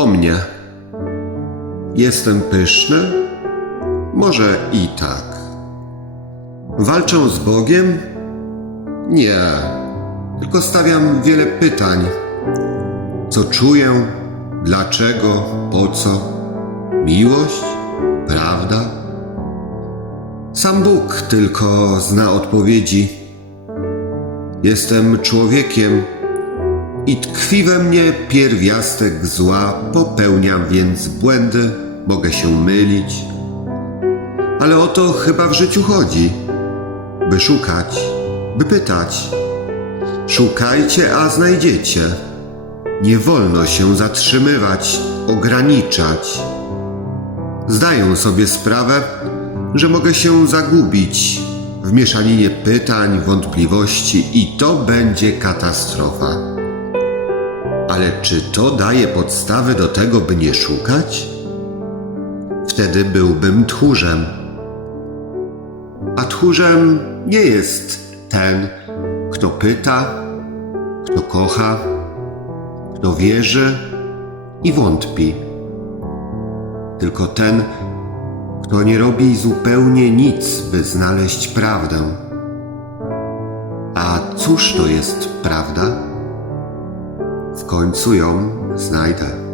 o mnie. Jestem pyszny? Może i tak. Walczę z Bogiem? Nie, tylko stawiam wiele pytań. Co czuję? Dlaczego? Po co? Miłość? Prawda? Sam Bóg tylko zna odpowiedzi. Jestem człowiekiem i tkwi we mnie pierwiastek zła, popełniam więc błędy, mogę się mylić. Ale o to chyba w życiu chodzi, by szukać, by pytać. Szukajcie, a znajdziecie. Nie wolno się zatrzymywać, ograniczać. Zdaję sobie sprawę, że mogę się zagubić w mieszaninie pytań, wątpliwości i to będzie katastrofa. Ale czy to daje podstawy do tego, by nie szukać? Wtedy byłbym tchórzem. A tchórzem nie jest ten, kto pyta, kto kocha, kto wierzy i wątpi. Tylko ten, kto nie robi zupełnie nic, by znaleźć prawdę. A cóż to jest prawda? Końcu ją znajdę.